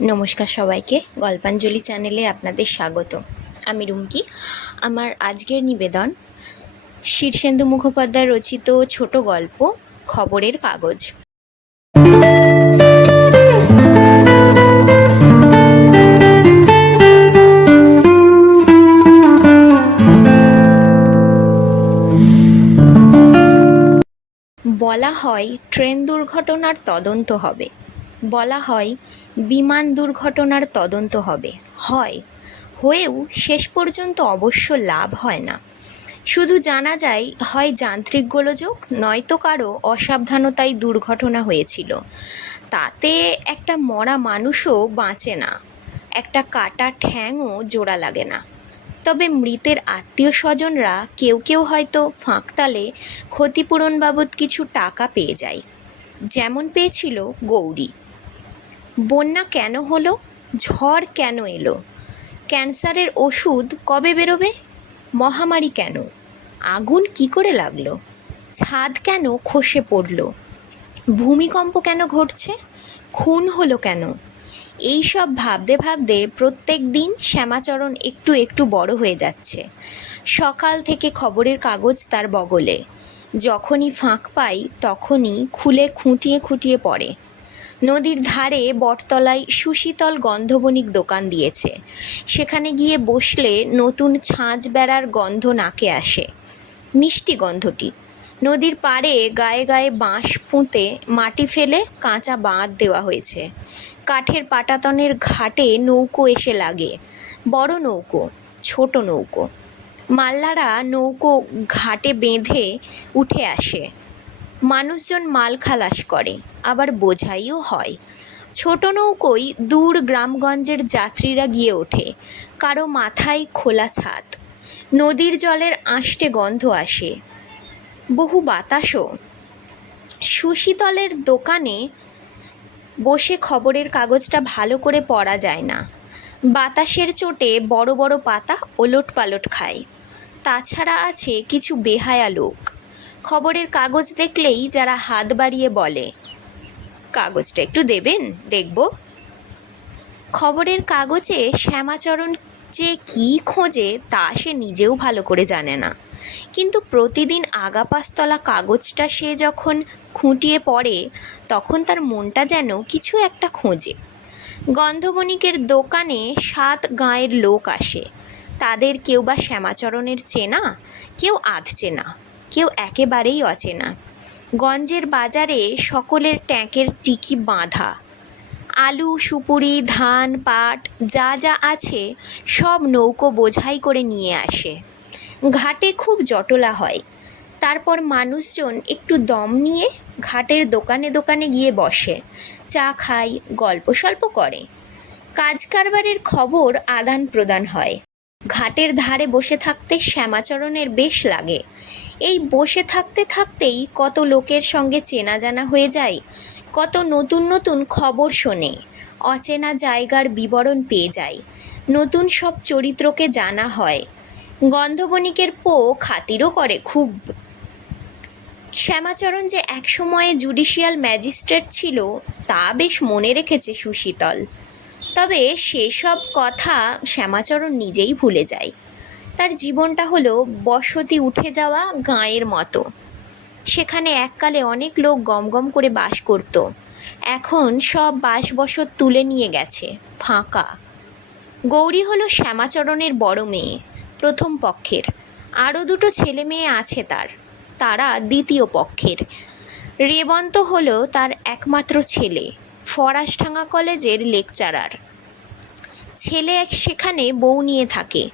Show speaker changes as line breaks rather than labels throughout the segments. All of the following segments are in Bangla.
নমস্কার সবাইকে। গল্পাঞ্জলি চ্যানেলে আপনাদের স্বাগত। আমি রুমকি। আমার আজকের নিবেদন, শীর্ষেন্দু মুখোপাধ্যায় রচিত ছোট গল্প, খবরের কাগজ। বলা হয়, ট্রেন দুর্ঘটনার তদন্ত হবে। বলা হয় বিমান দুর্ঘটনার তদন্ত হবে। হয়, হয়েও শেষ পর্যন্ত অবশ্য লাভ হয় না। শুধু জানা যায়, হয় যান্ত্রিক গোলযোগ, নয়তো কারও অসাবধানতায় দুর্ঘটনা হয়েছিল। তাতে একটা মরা মানুষও বাঁচে না। একটা কাটা ঠ্যাংও জোড়া লাগে না। তবে মৃতের আত্মীয় স্বজনরা কেউ কেউ হয়তো ফাঁকতালে ক্ষতিপূরণ বাবদ কিছু টাকা পেয়ে যায়। যেমন পেয়েছিল গৌরী। বন্যা কেন হলো? ঝড় কেন এলো? ক্যান্সারের ওষুধ কবে বেরোবে? মহামারী কেন? আগুন কি করে লাগল? ছাদ কেন খসে পড়ল? ভূমিকম্প কেন ঘটছে? খুন হলো কেন? এই সব ভাবতে ভাবতে প্রত্যেক দিন শ্যামাচরণ একটু একটু বড় হয়ে যাচ্ছে। সকাল থেকে খবরের কাগজ তার বগলে। যখনই ফাঁক পাই, তখনই খুলে খুঁটিয়ে খুঁটিয়ে পড়ে। নদীর ধারে বটতলায় সুশীতল গন্ধবণিক দোকান দিয়েছে। সেখানে গিয়ে বসলে নতুন ছাঁচ বেড়ার গন্ধ নাকে আসে। মিষ্টি গন্ধটি। নদীর পাড়ে গায়ে গায়ে বাঁশ পুঁতে মাটি ফেলে কাঁচা বাঁধ দেওয়া হয়েছে। কাঠের পাটাতনের ঘাটে নৌকো এসে লাগে। বড় নৌকো, ছোট নৌকো। মাল্লারা নৌকো ঘাটে বেঁধে উঠে আসে। মানুষজন মাল খালাস করে, আবার বোঝাইও হয়। ছোট নৌকোয় দূর গ্রামগঞ্জের যাত্রীরা গিয়ে ওঠে, কারও মাথায় খোলা ছাদ, নদীর জলের আষ্টে গন্ধ আসে। বহু বাতাসও। সুশীতলের দোকানে বসে খবরের কাগজটা ভালো করে পড়া যায় না। বাতাসের চোটে বড় বড় পাতা ওলট পালট খায়। তাছাড়া আছে কিছু বেহায়া লোক। খবরের কাগজ দেখলেই যারা হাত বাড়িয়ে বলে, কাগজটা একটু দেবেন? দেখব। খবরের কাগজে শ্যামাচরণ যে কী খোঁজে, তা সে নিজেও ভালো করে জানে না। কিন্তু প্রতিদিন আগাপাস্তলা কাগজটা সে যখন খুঁটিয়ে পড়ে, তখন তার মনটা যেন কিছু একটা খোঁজে। গন্ধবণিকের দোকানে সাত গাঁয়ের লোক আসে। তাদের কেউ বা শ্যামাচরণের চেনা, কেউ আধ চেনা কেউ একেবারেই অচেনা। গঞ্জের বাজারে সকলের ট্যাঁকের টিকি বাঁধা। আলু, সুপুরি, ধান, পাট, যা যা আছে সব নৌকো বোঝাই করে নিয়ে আসে। ঘাটে খুব জটলা হয়। তারপর মানুষজন একটু দম নিয়ে ঘাটের দোকানে দোকানে গিয়ে বসে, চা খায়, গল্প সল্প করে। কাজ কারবারের খবর আদান প্রদান হয়। ঘাটের ধারে বসে থাকতে শ্যামাচরণের বেশ লাগে। এই বসে থাকতে থাকতেই কত লোকের সঙ্গে চেনা জানা হয়ে যায়, কত নতুন নতুন খবর শোনে, অচেনা জায়গার বিবরণ পেয়ে যায়, নতুন সব চরিত্রকে জানা হয় গন্ধবণিকের পো খাতিরও করে খুব। শ্যামাচরণ যে একসময়ে জুডিশিয়াল ম্যাজিস্ট্রেট ছিল, তা বেশ মনে রেখেছে সুশীতল। তবে সেসব কথা শ্যামাচরণ নিজেই ভুলে যায়। তার জীবনটা হলো বসতি উঠে যাওয়া গাঁয়ের মতো। সেখানে এককালে অনেক লোক গমগম করে বাস করত। এখন সব বাসবসত তুলে নিয়ে গেছে, ফাঁকা। গৌরী হলো শ্যামাচরণের বড় মেয়ে, প্রথম পক্ষের। আরও দুটো ছেলে মেয়ে আছে তার, তারা দ্বিতীয় পক্ষের। রেবন্ত হলো তার একমাত্র ছেলে ফরাসডাঙ্গা কলেজের লেকচারার। ছেলে এক সেখানে বউ নিয়ে থাকে।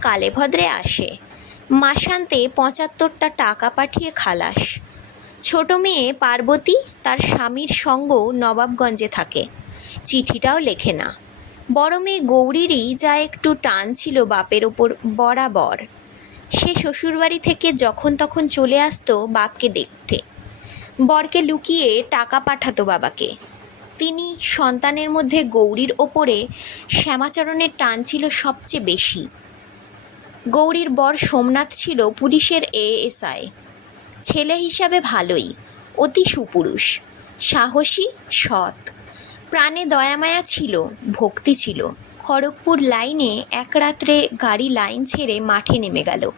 কালে ভদ্রে আসে। মাসান্তে পঁচাত্তরটা টাকা পাঠিয়ে খালাস। ছোট মেয়ে পার্বতী তার স্বামীর সঙ্গ নবাবগঞ্জে থাকে। চিঠিটাও লেখে না। বড় মেয়ে গৌরীরই যা একটু টান ছিল বাপের ওপর বরাবর। সে শ্বশুরবাড়ি থেকে যখন তখন চলে আসতো বাপকে দেখতে। বরকে লুকিয়ে টাকা পাঠাতো বাবাকে। তিনি সন্তানের মধ্যে গৌরীর ওপরে শ্যামাচরণের টান ছিল সবচেয়ে বেশি। গৌরীর বর সোমনাথ ছিল পুলিশের এএসআই। ছেলে হিসাবে ভালোই, অতি সুপুরুষ, সাহসী, সৎ। প্রাণে দয়ামায়া ছিল, ভক্তি ছিল। খড়গপুর লাইনে এক রাত্রে গাড়ি লাইন ছেড়ে মাঠে নেমে গেল।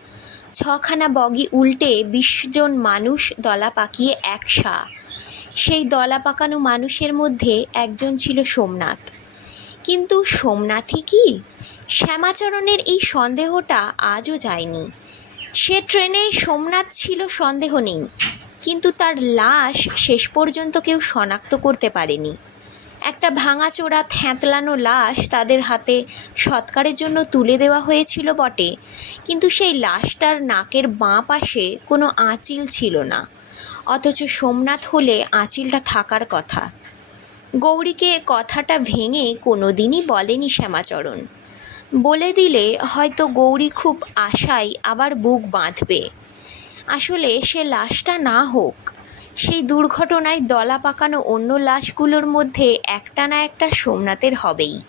ছখানা বগি উল্টে বিশ জন মানুষ দলা পাকিয়ে এক সা সেই দলা পাকানো মানুষের মধ্যে একজন ছিল সোমনাথ। কিন্তু সোমনাথই কি? শ্যামাচরণের এই সন্দেহটা আজও যায়নি। সে ট্রেনে সোমনাথ ছিল, সন্দেহ নেই। কিন্তু তার লাশ শেষ পর্যন্ত কেউ শনাক্ত করতে পারেনি। একটা ভাঙাচোরা, থ্যাঁতলানো লাশ তাদের হাতে সৎকারের জন্য তুলে দেওয়া হয়েছিল বটে। কিন্তু সেই লাশটার নাকের বাঁ পাশে কোনো আঁচিল ছিল না। অথচ সোমনাথ হলে আঁচিলটা থাকার কথা। গৌরীকে কথাটা ভেঙে কোনো দিনই বলেনি শ্যামাচরণ। বলে দিলে হয়তো গৌরী খুব আশায় আবার বুক বাঁধবে। আসলে সে লাশটা না হোক, সেই দুর্ঘটনায় দলা পাকানো অন্য লাশগুলোর মধ্যে একটা না একটা সোমনাথের হবেই।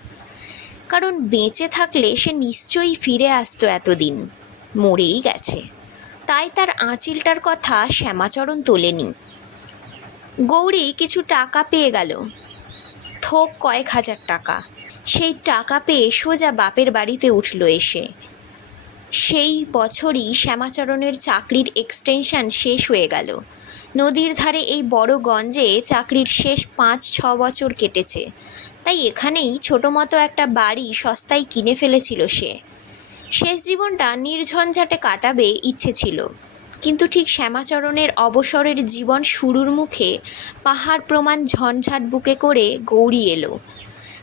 কারণ বেঁচে থাকলে সে নিশ্চয়ই ফিরে আসতো এতদিন, মরেই গেছে। তাই তার আঁচিলটার কথা শ্যামাচরণ তোলেনি। গৌরী কিছু টাকা পেয়ে গেল। থোক কয়েক হাজার টাকা। সেই টাকা পেয়ে সোজা বাপের বাড়িতে উঠল এসে। সেই বছরই শ্যামাচরণের চাকরির এক্সটেনশন শেষ হয়ে গেল। নদীর ধারে এই বড় গঞ্জে চাকরির শেষ পাঁচ, ছ বছর কেটেছে। তাই এখানেই ছোটো মতো একটা বাড়ি সস্তায় কিনে ফেলেছিল সে। শেষ জীবনটা নির্ঝঞ্ঝাটে কাটাবে ইচ্ছে ছিল। কিন্তু ঠিক শ্যামাচরণের অবসরের জীবন শুরুর মুখে পাহাড় প্রমাণ ঝঞ্ঝাট বুকে করে গৌরী এলো।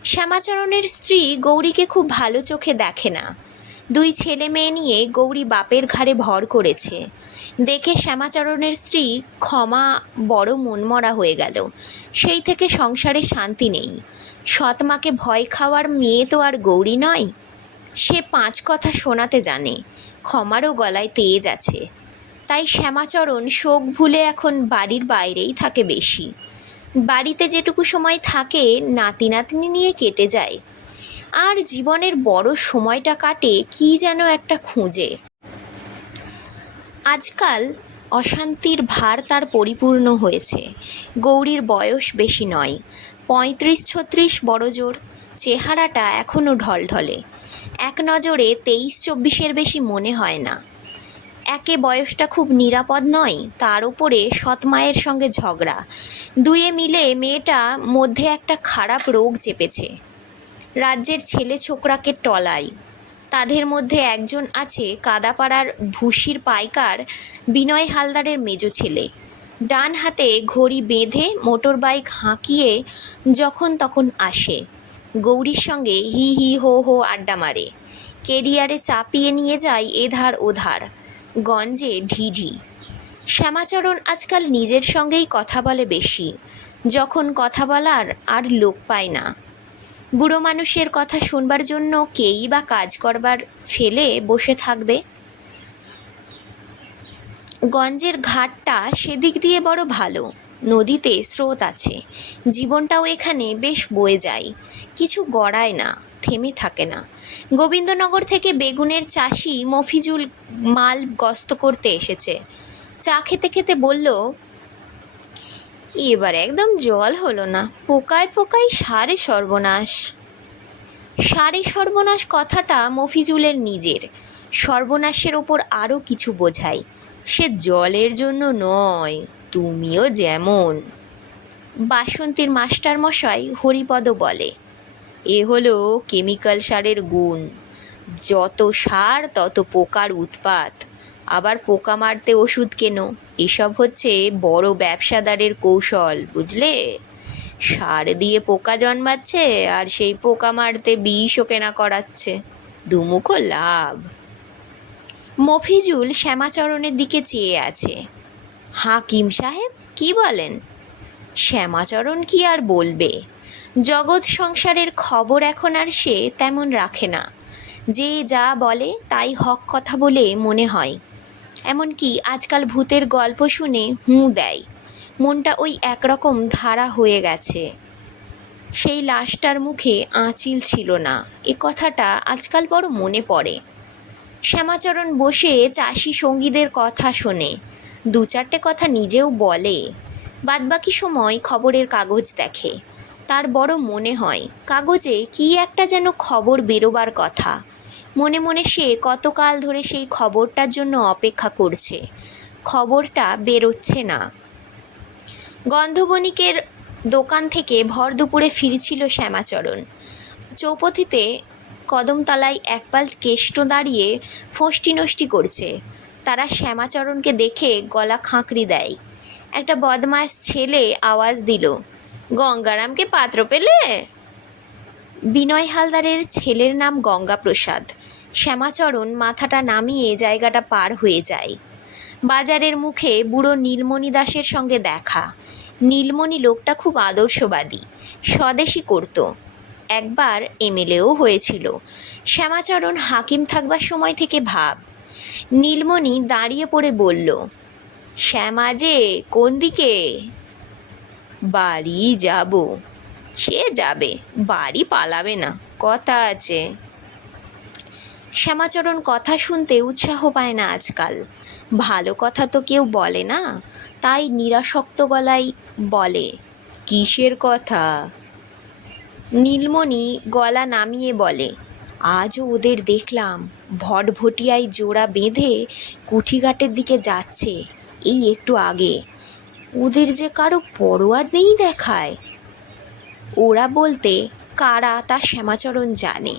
শ্যামাচরণের স্ত্রী গৌরীকে খুব ভালো চোখে দেখে না। দুই ছেলে মেয়ে নিয়ে গৌরী বাপের ঘাড়ে ভর করেছে। দেখে শ্যামাচরণের স্ত্রী ক্ষমা, বড় মনমরা হয়ে গেল। সেই থেকে সংসারে শান্তি নেই। সৎমাকে ভয় খাওয়ার মেয়ে তো আর গৌরী নয়। সে পাঁচ কথা শোনাতে জানে। ক্ষমারও গলায় তেজ আছে। তাই শ্যামাচরণ শোক ভুলে এখন বাড়ির বাইরেই থাকে বেশি। বাড়িতে যেটুকু সময় থাকে নাতি নাতনি নিয়ে কেটে যায়। আর জীবনের বড় সময়টা কাটে কি যেন একটা খুঁজে। আজকাল অশান্তির ভার তার পরিপূর্ণ হয়েছে। গৌরীর বয়স বেশি নয়। পঁয়ত্রিশ ছত্রিশ বড় জোর চেহারাটা এখনও ঢলঢলে। এক নজরে তেইশ চব্বিশের বেশি মনে হয় না। একে বয়সটা খুব নিরাপদ নয়, তার উপরে সৎমায়ের সঙ্গে ঝগড়া। দুয়ে মিলে মেয়েটা মধ্যে একটা খারাপ রোগ চেপেছে। রাজ্যের ছেলে ছোকরাকে টলাই। তাদের মধ্যে একজন আছে কাদাপাড়ার ভুসির পাইকার বিনয় হালদারের মেজো ছেলে। ডান হাতে ঘড়ি বেঁধে মোটর বাইক হাঁকিয়ে যখন তখন আসে। গৌরীর সঙ্গে হি হি হো হো আড্ডা মারে। কেরিয়ারে চাপিয়ে নিয়ে যায় এধার ওধার, গঞ্জে ঢিঢি। শ্যামাচরণ আজকাল নিজের সঙ্গেই কথা বলে বেশি, যখন কথা বলার আর লোক পায় না। বুড়ো মানুষের কথা শুনবার জন্য কেই বা কাজ করবার ফেলে বসে থাকবে? গঞ্জের ঘাটটা সেদিক দিয়ে বড় ভালো। নদীতে স্রোত আছে। জীবনটাও এখানে বেশ বয়ে যায়। কিছু গড়ায় না, থেমে থাকে না। গোবিন্দনগর থেকে বেগুনের চাষি মফিজুল মাল গস্ত করতে এসেছে। চা খেতে খেতে বলল, এবার একদম জল হলো না। পোকায় পোকায় সারে সর্বনাশ। সারে সর্বনাশ কথাটা মফিজুলের নিজের। সর্বনাশের ওপর আরও কিছু বোঝায়। সে জলের জন্য নয়। তুমিও যেমন। বাসন্তীর মাস্টার মশাই হরিপদ বলে, এ হলো কেমিক্যাল সারের গুণ। যত সার, তত পোকার উৎপাত। আবার পোকা মারতে ওষুধ কেন? এসব হচ্ছে বড় ব্যবসাদারের কৌশল, বুঝলে? সার দিয়ে পোকা জন্মাচ্ছে, আর সেই পোকা মারতে বিষও কেনা করাচ্ছে। দুমুখো লাভ। মফিজুল শ্যামাচরণের দিকে চেয়ে আছে। হাকিম সাহেব কি বলেন? শ্যামাচরণ কি আর বলবে? জগৎ সংসারের খবর এখন আর সে তেমন রাখে না। যে যা বলে তাই হক কথা বলে মনে হয়। এমনকি আজকাল ভূতের গল্প শুনে হুঁ দেয়। মনটা ওই একরকম ধারা হয়ে গেছে। সেই লাশটার মুখে আঁচিল ছিল না। এ কথাটা আজকাল বড় মনে পড়ে। শ্যামাচরণ বসে চাষি সঙ্গীদের কথা শোনে। দু চারটে কথা নিজেও বলে। বাদবাকি সময় খবরের কাগজ দেখে। তার বড় মনে হয়, কাগজে কি একটা যেন খবর বেরোবার কথা। মনে মনে সে কতকাল ধরে সেই খবরটার জন্য অপেক্ষা করছে। খবরটা বেরোচ্ছে না। গন্ধবণিকের দোকান থেকে ভর দুপুরে ফিরছিল শ্যামাচরণ। চৌপথিতে কদমতলায় একপাল কেষ্ট দাঁড়িয়ে ফষ্টি নষ্টি করছে। তারা শ্যামাচরণকে দেখে গলা খাঁকরি দেয়। একটা বদমাস ছেলে আওয়াজ দিল, গঙ্গারামকে পাত্র পেলে? বিনয় হালদারের ছেলের নাম গঙ্গাপ্রসাদ। শ্যামাচরণ মাথাটা নামিয়ে জায়গাটা পার হয়ে যায়। বাজারের মুখে বুড়ো নীলমণি দাসের সঙ্গে দেখা। নীলমণি লোকটা খুব আদর্শবাদী, স্বদেশী করত। একবার এমএলএও হয়েছিল। শ্যামাচরণ হাকিম থাকবার সময় থেকে ভাব নীলমণি দাঁড়িয়ে পড়ে বলল, শ্যামা যে, কোন দিকে? বাড়ি যাব। সে যাবে, বাড়ি পালাবে না, কথা আছে। শ্যামাচরণ কথা শুনতে উৎসাহ পায় না আজকাল। ভালো কথা তো কেউ বলে না, তাই নিরাসক্ত গলায় বলে, কিসের কথা? নীলমণি গলা নামিয়ে বলে আজও ওদের দেখলাম ভটভটিয়ায় জোড়া বেঁধে কুঠিঘাটের দিকে যাচ্ছে, এই একটু আগে। ওদের যে কারও পরোয়া নেই দেখায়। ওরা বলতে, কারা তা শ্যামাচরণ জানে।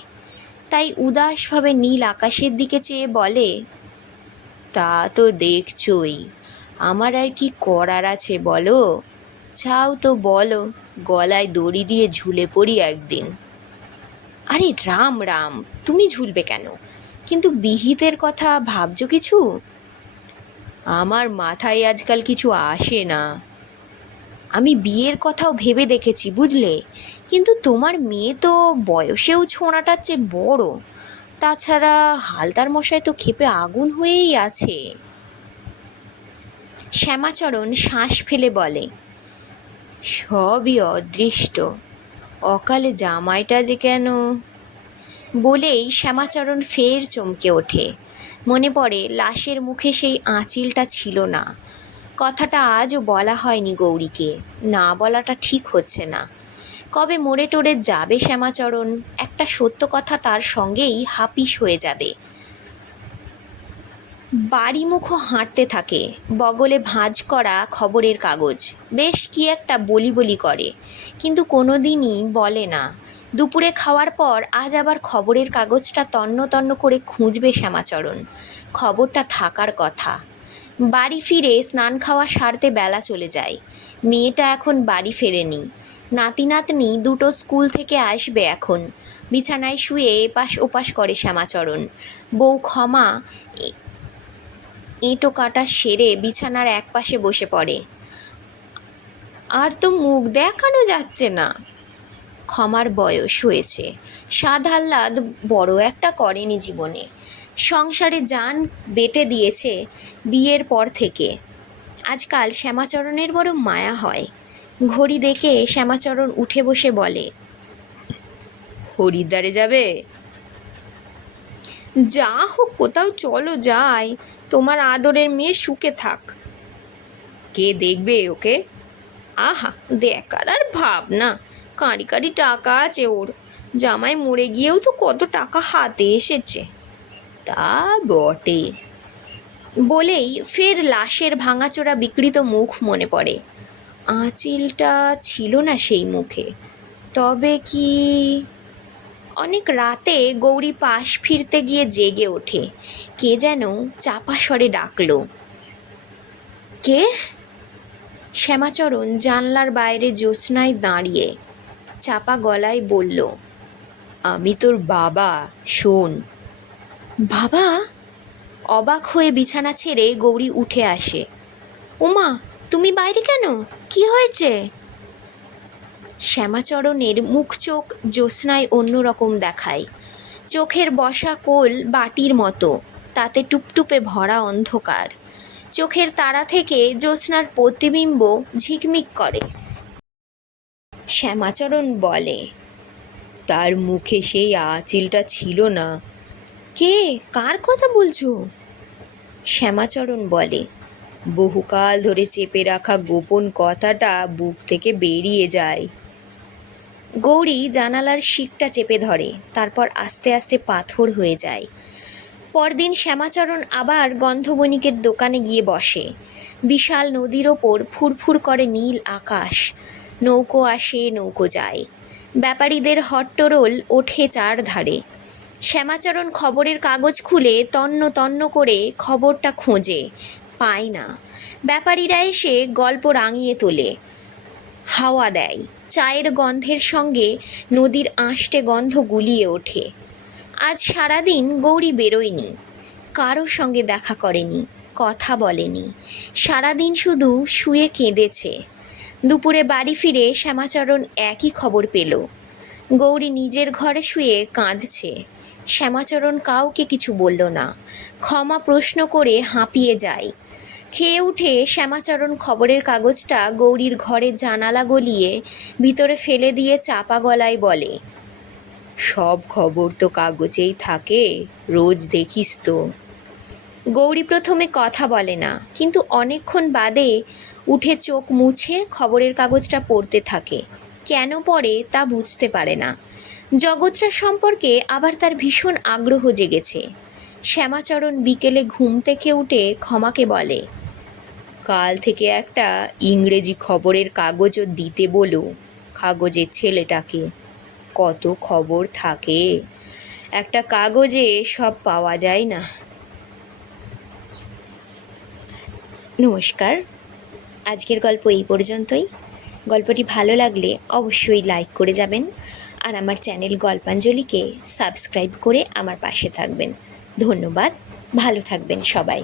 তাই উদাসভাবে নীল আকাশের দিকে চেয়ে বলে, তা তো দেখছই, আমার আর কি করার আছে বলো? চাও তো বলো, গলায় দড়ি দিয়ে ঝুলে পড়ি একদিন। আরে রাম রাম, তুমি ঝুলবে কেন? কিন্তু বিহিতের কথা ভাবছ কিছু? আমার মাথায় আজকাল কিছু আসে না। আমি বিয়ের কথাও ভেবে দেখেছি, বুঝলে? কিন্তু তোমার মেয়ে তো বয়সেও ছোঁড়াটার চেয়ে বড়। তাছাড়া হালদার মশাই তো ক্ষেপে আগুন হয়েই আছে। শ্যামাচরণ শ্বাস ফেলে বলে, সবই অদৃষ্ট। অকালে জামাইটা যে কেন? বলেই শ্যামাচরণ ফের চমকে ওঠে। মনে পড়ে, লাশের মুখে সেই আঁচিলটা ছিল না। কথাটা আজও বলা হয়নি গৌরীকে। না বলাটা ঠিক হচ্ছে না। কবে মোড়ে টোড়ে যাবে শ্যামাচরণ? একটা সত্য কথা তার সঙ্গেই হাপিস হয়ে যাবে। বাড়িমুখো হাঁটতে থাকে। বগলে ভাঁজ করা খবরের কাগজ। বেশ কি একটা বলি বলি করে। কিন্তু কোনো দিনই বলে না। দুপুরে খাওয়ার পর আজ আবার খবরের কাগজটা তন্ন তন্ন করে খুঁজবে শ্যামাচরণ। খবরটা থাকার কথা। বাড়ি ফিরে স্নান খাওয়া সারতে বেলা চলে যায়। মেয়েটা এখন বাড়ি ফেরেনি। নাতি নাতনি দুটো স্কুল থেকে আসবে এখন। বিছানায় শুয়ে এপাশ ওপাশ করে শ্যামাচরণ। বউ ক্ষমা এঁটো কাটা সেরে বিছানার এক পাশে বসে পড়ে। আর তো মুখ দেখানো যাচ্ছে না। ক্ষমার বয়স হয়েছে। স্বাদ আহ্লাদ বড় একটা করেনি জীবনে। সংসারে যান বেটে দিয়েছে বিয়ের পর থেকে। আজকাল শ্যামাচরণের বড় মায়া হয়। ঘড়ি দেখে শ্যামাচরণ উঠে বসে বলে, হরিদ্বারে যাবে? যা হোক, কোথাও চলো যাই। তোমার আদরের মেয়ে সুখে থাক। কে দেখবে ওকে? আহা, দেখার আর ভাবনা কাঁড়ি কাঁড়ি টাকা আছে ওর। জামাই মরে গিয়েও তো কত টাকা হাতে এসেছে। তা বটে। বলেই ফের লাশের ভাঙাচোরা বিকৃত মুখ মনে পড়ে। আঁচিলটা ছিল না সেই মুখে। তবে কি অনেক রাতে গৌরী পাশ ফিরতে গিয়ে জেগে ওঠে। কে যেন চাপা স্বরে ডাকল। কে? শ্যামাচরণ জানলার বাইরে জ্যোৎস্নায় দাঁড়িয়ে চাপা গলায় বলল, আমি তোর বাবা, শোন। বাবা? অবাক হয়ে বিছানা ছেড়ে গৌরী উঠে আসে। উমা, তুমি বাইরে কেন? কি হয়েছে? শ্যামাচরণের মুখ চোখ জ্যোৎস্নায় অন্যরকম দেখায়। চোখের বসা কোল বাটির মতো, তাতে টুপটুপে ভরা অন্ধকার। চোখের তারা থেকে জ্যোৎস্নার প্রতিবিম্ব ঝিকমিক করে। শ্যামাচরণ বলে, তার মুখে সেই আঁচিলটা ছিল না। কে? কার কথা বলছো? শ্যামাচরণ বলে, বহুকাল ধরে চেপে রাখা গোপন কথাটা বুক থেকে বেরিয়ে যায়। গৌরী জানালার শিকটা চেপে ধরে, তারপর আস্তে আস্তে পাথর হয়ে যায়। পরদিন শ্যামাচরণ আবার গন্ধবণিকের দোকানে গিয়ে বসে। বিশাল নদীর ওপর ফুরফুর করে নীল আকাশ। নৌকো আসে, নৌকো যায়। ব্যাপারীদের হট্টরোল ওঠে চারধারে শ্যামাচরণ খবরের কাগজ খুলে তন্ন তন্ন করে খবরটা খোঁজে, পায় না। ব্যাপারীরা এসে গল্প রাঙিয়ে তোলে। হাওয়া দেয়। চায়ের গন্ধের সঙ্গে নদীর আষ্টে গন্ধ গুলিয়ে ওঠে। আজ সারাদিন গৌরী বেরোয়নি কারোর সঙ্গে দেখা করেনি, কথা বলেনি। সারাদিন শুধু শুয়ে কেঁদেছে। দুপুরে বাড়ি ফিরে শ্যামাচরণ একই খবর পেল। গৌরী নিজের ঘরে শুয়ে কাঁদছে। শ্যামাচরণ কাউকে কিছু বলল না। ক্ষমা প্রশ্ন করে হাঁপিয়ে যায়। খেয়ে উঠে শ্যামাচরণ খবরের কাগজটা গৌরীর ঘরের জানালা গলিয়ে ভিতরে ফেলে দিয়ে চাপা গলায় বলে, সব খবর তো কাগজেই থাকে, রোজ দেখিস তো। গৌরী প্রথমে কথা বলে না, কিন্তু অনেকক্ষণ বাদে উঠে চোখ মুছে খবরের কাগজটা পড়তে থাকে। কেন পড়ে তা বুঝতে পারে না। জগৎটা সম্পর্কে আবার তার ভীষণ আগ্রহ জেগেছে। শ্যামাচরণ বিকেলে ঘুম থেকে উঠে ক্ষমাকে বলে কাল থেকে একটা ইংরেজি খবরের কাগজও দিতে বলো কাগজের ছেলেটাকে। কত খবর থাকে। একটা কাগজে সব পাওয়া যায় না। নমস্কার। আজকের গল্প এই পর্যন্তই। গল্পটি ভালো লাগলে অবশ্যই লাইক করে যাবেন আর আমার চ্যানেল গল্পাঞ্জলিকে সাবস্ক্রাইব করে আমার পাশে থাকবেন। ধন্যবাদ। ভালো থাকবেন সবাই।